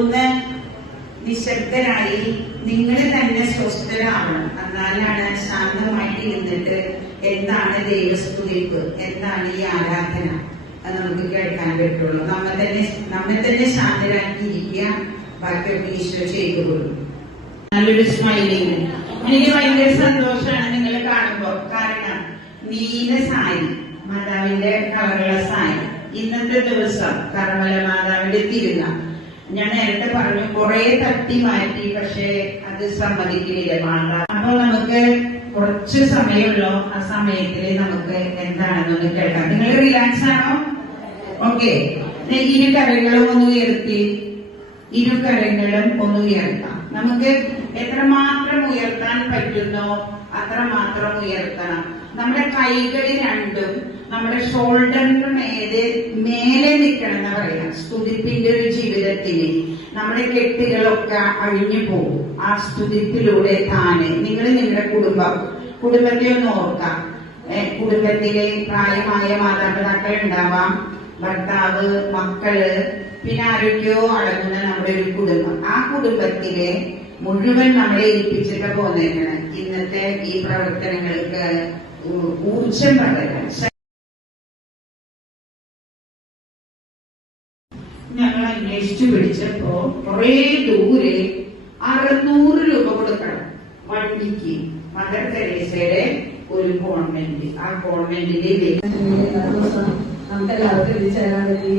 ഒന്ന് നിശബ്ദരായി നിങ്ങൾ തന്നെ സ്വസ്ഥരാവണം. എന്നാലാണ് ശാന്തമായിട്ട് ഇരുന്നിട്ട് എന്താണ് ദൈവസ്തുതിപ്പ്, എന്താണ് ഈ ആരാധന അത് നമുക്ക് കേൾക്കാൻ പറ്റുള്ളൂ. നമ്മെ തന്നെ ശാന്തരാക്കി ഇരിക്കുക, ബാക്കിയൊക്കെ ഈശോ ചെയ്തുകൊള്ളു. നല്ലൊരു സ്മൈലിങ്. എനിക്ക് ഭയങ്കര സന്തോഷമാണ് നിങ്ങളെ കാണുമ്പോ. കാരണം നീല സാരി, മാതാവിന്റെ കളറുള്ള സാരി, ഇന്നത്തെ ദിവസം കർമ്മല മാതാവിന്റെ തിരുനാൾ. ഞാൻ നേരത്തെ പറഞ്ഞു കുറെ തട്ടി മാറ്റി, പക്ഷെ അത് സമ്മതിക്കുന്നില്ല മാതാവ്. അപ്പൊ നമുക്ക് കുറച്ച് സമയമുള്ളൂ, ആ സമയത്തിൽ നമുക്ക് എന്താണെന്നൊന്ന് കേൾക്കാം. നിങ്ങൾ റിലാക്സ് ആണോ? ഓക്കെ. ഇരുകരങ്ങളും ഒന്ന് ഉയർത്തി, ഇരുകരങ്ങളും ഒന്ന് ഉയർത്താം. നമുക്ക് എത്രമാത്രം ഉയർത്താൻ പറ്റുന്നോ അത്രമാത്രം ഉയർത്തണം. നമ്മുടെ കൈകൾ രണ്ടും നമ്മുടെ ഷോൾഡറിന് മേലെ നിൽക്കണം എന്ന് പറയാം. സ്തുതിപ്പിന്റെ ഒരു ജീവിതത്തിന് നമ്മുടെ കെട്ടുകളൊക്കെ അഴിഞ്ഞു പോകും ആ സ്തുതിപ്പിലൂടെ താനെ. നിങ്ങൾ നിങ്ങളുടെ കുടുംബത്തെ ഒന്ന് ഓർക്കാം. കുടുംബത്തിലെ പ്രായമായ മാതാപിതാക്കൾ ഉണ്ടാവാം, ഭർത്താവ്, മക്കള്, പിന്നെ ആരൊക്കെയോ അടങ്ങുന്ന നമ്മുടെ ഒരു കുടുംബം. ആ കുടുംബത്തിലെ മുഴുവൻ നമ്മളെ ഏൽപ്പിച്ചിട്ട് പോന്നേക്കാണ് ഇന്നത്തെ ഈ പ്രവർത്തനങ്ങൾക്ക് ഊർജം പകരാൻ. ഞങ്ങൾ അന്വേഷിച്ചു പിടിച്ചപ്പോ കുറെ ദൂരെ 600 രൂപ കൊടുക്കണം വണ്ടിക്ക്. മദർ തെരേസയുടെ ഒരു കോൺവെന്റ്, ആ കോൺവെന്റിന്റെ നമുക്ക് എല്ലാവർക്കും എത്തിച്ചേരാൻ വേണ്ടി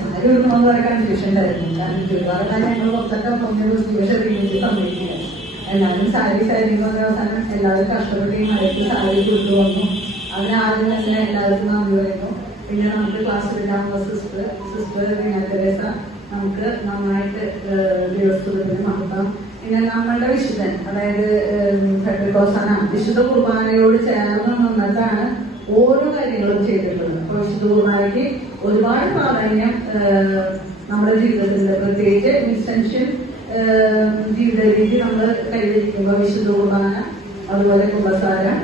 സാരി കൊടുക്കണമെന്ന് പറയാൻ കൺഫ്യൂഷൻ ഉണ്ടായിരുന്നു. കാരണം ഒരുപാട് തന്നെ ഞങ്ങൾ പുറത്തൊക്കെ സമ്മതിക്കില്ല. എല്ലാവരും സാരി അവസാനം എല്ലാവരും കഷ്ടപ്പെട്ട് ഈ മഴയ്ക്ക് സാരി കൊണ്ടു വന്നു. അവരാദ്യം തന്നെ എല്ലാവർക്കും നന്ദി പറയുന്നു. പിന്നെ നമുക്ക് ക്ലാസ് എടുക്കാനുള്ള സിസ്റ്റർ തെരേസ നമുക്ക് നന്നായിട്ട് ദൈവസ്തുതിന് മഹത്വം. പിന്നെ നമ്മളുടെ വിശുദ്ധൻ, അതായത് ഫെഡറിക്കോസാന വിശുദ്ധ കുർബാനയോട് ചേർന്ന് നിന്നിട്ടാണ് ഓരോ കാര്യങ്ങളും ചെയ്തിട്ടുള്ളത്. അപ്പൊ വിശുദ്ധ കുർബാനയ്ക്ക് ഒരുപാട് പ്രാധാന്യം നമ്മുടെ ജീവിതത്തിന്റെ, പ്രത്യേകിച്ച് ഇൻസെൻഷ്യൽ ജീവിത രീതി നമ്മൾ കൈവരിക്കുമ്പോൾ വിശുദ്ധ കുർബാന, അതുപോലെ കുമ്പസാരം,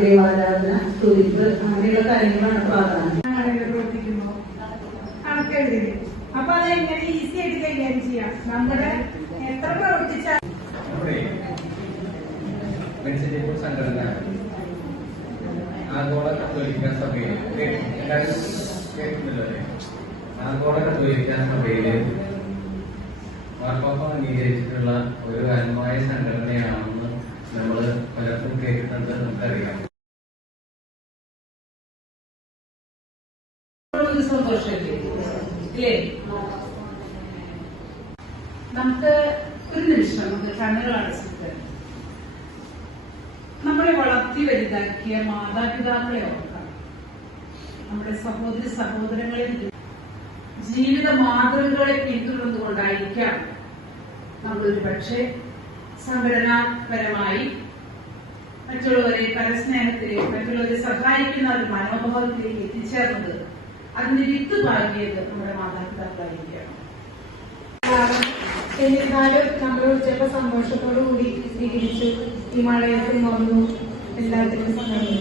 ദൈവാരാധന, സ്തുതിപ്പ്, അങ്ങനെയുള്ള കാര്യങ്ങളാണ് പ്രാധാന്യം. പ്രവർത്തിക്കുന്നു കണക്കെഴുതി. അപ്പൊ അത് എങ്ങനെ ഈസി ആയിട്ട് കൈകാര്യം ചെയ്യാം. നമ്മുടെ എത്ര പ്രവർത്തിച്ചാൽ സംഘടന ആഗോള കത്തോലിക്ക സഭയിൽ ആഗോള കത്തോലിക്ക സഭയില് മാർപ്പാപ്പ അംഗീകരിച്ചിട്ടുള്ള ഒരു ആത്മായ സംഘടനയാണെന്ന് നമ്മൾ പലർക്കും കേട്ടിട്ടുണ്ട്, നമുക്കറിയാം. നമുക്ക് ഒരു നിമിഷം നമുക്ക് കണ്ണുകൾ അടച്ചിട്ട് നമ്മളെ വളർത്തി വലുതാക്കിയ മാതാപിതാക്കളെ ഓർക്കാം. നമ്മുടെ സഹോദരി സഹോദരങ്ങളെ, ജീവിത മാതൃകകളെ പിന്തുടർന്നുകൊണ്ടായിരിക്കാം നമ്മളൊരു പക്ഷേ സംഘടനാപരമായി മറ്റുള്ളവരെ പരസ്നേഹത്തിലേക്ക്, മറ്റുള്ളവരെ സഹായിക്കുന്ന ഒരു മനോഭാവത്തിലേക്ക് എത്തിച്ചേർന്നത്. അതിന്റെ വിത്ത് പാകിയത് നമ്മുടെ മാതാപിതാക്കളായിരിക്കാം. എന്നിരുന്നാലും നമ്മൾ ചിലപ്പോൾ സന്തോഷത്തോടു കൂടി സ്വീകരിച്ചു. ഈ മഴയത്തും വന്നു എല്ലാത്തിനും സംഘടന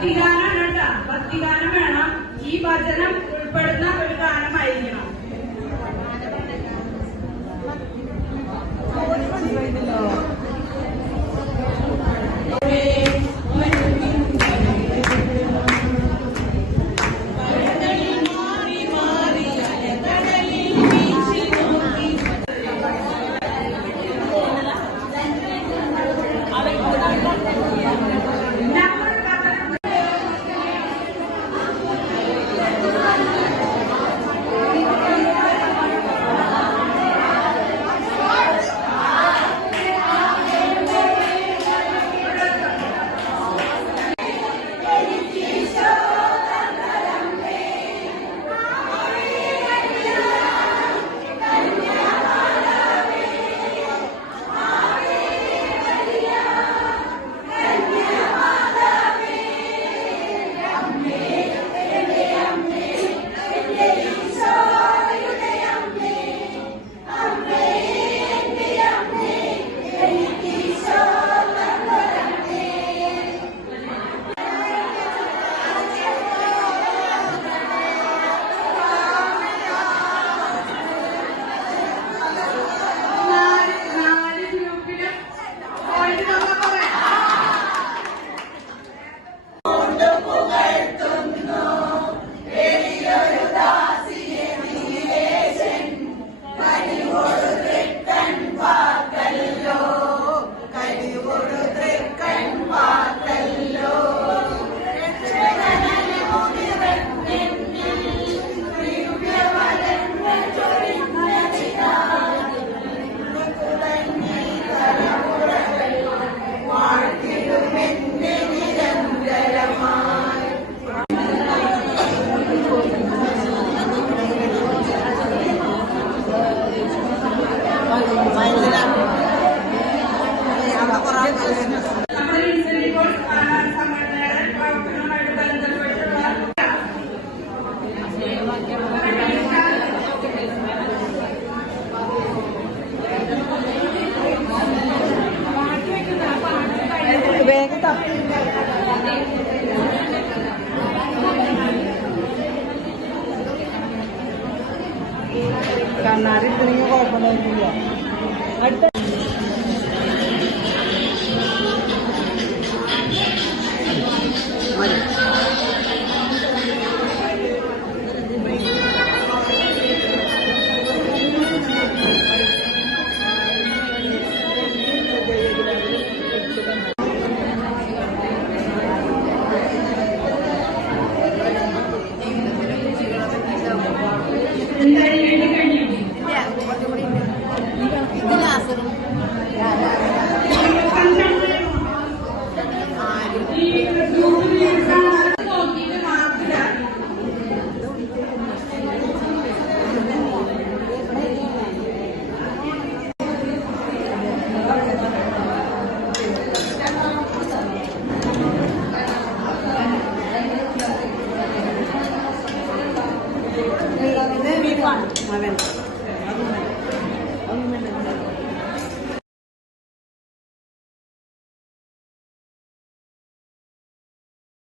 ഭക്തിഗാനമാണ് കേട്ടോ. ഭക്തിഗാനം വേണം. ഈ ഭജനം ഉൾപ്പെടുന്ന ഒരു ഗാനമായിരിക്കണം. കണ്ണാടി കുഴപ്പമില്ല. അടുത്ത Amen.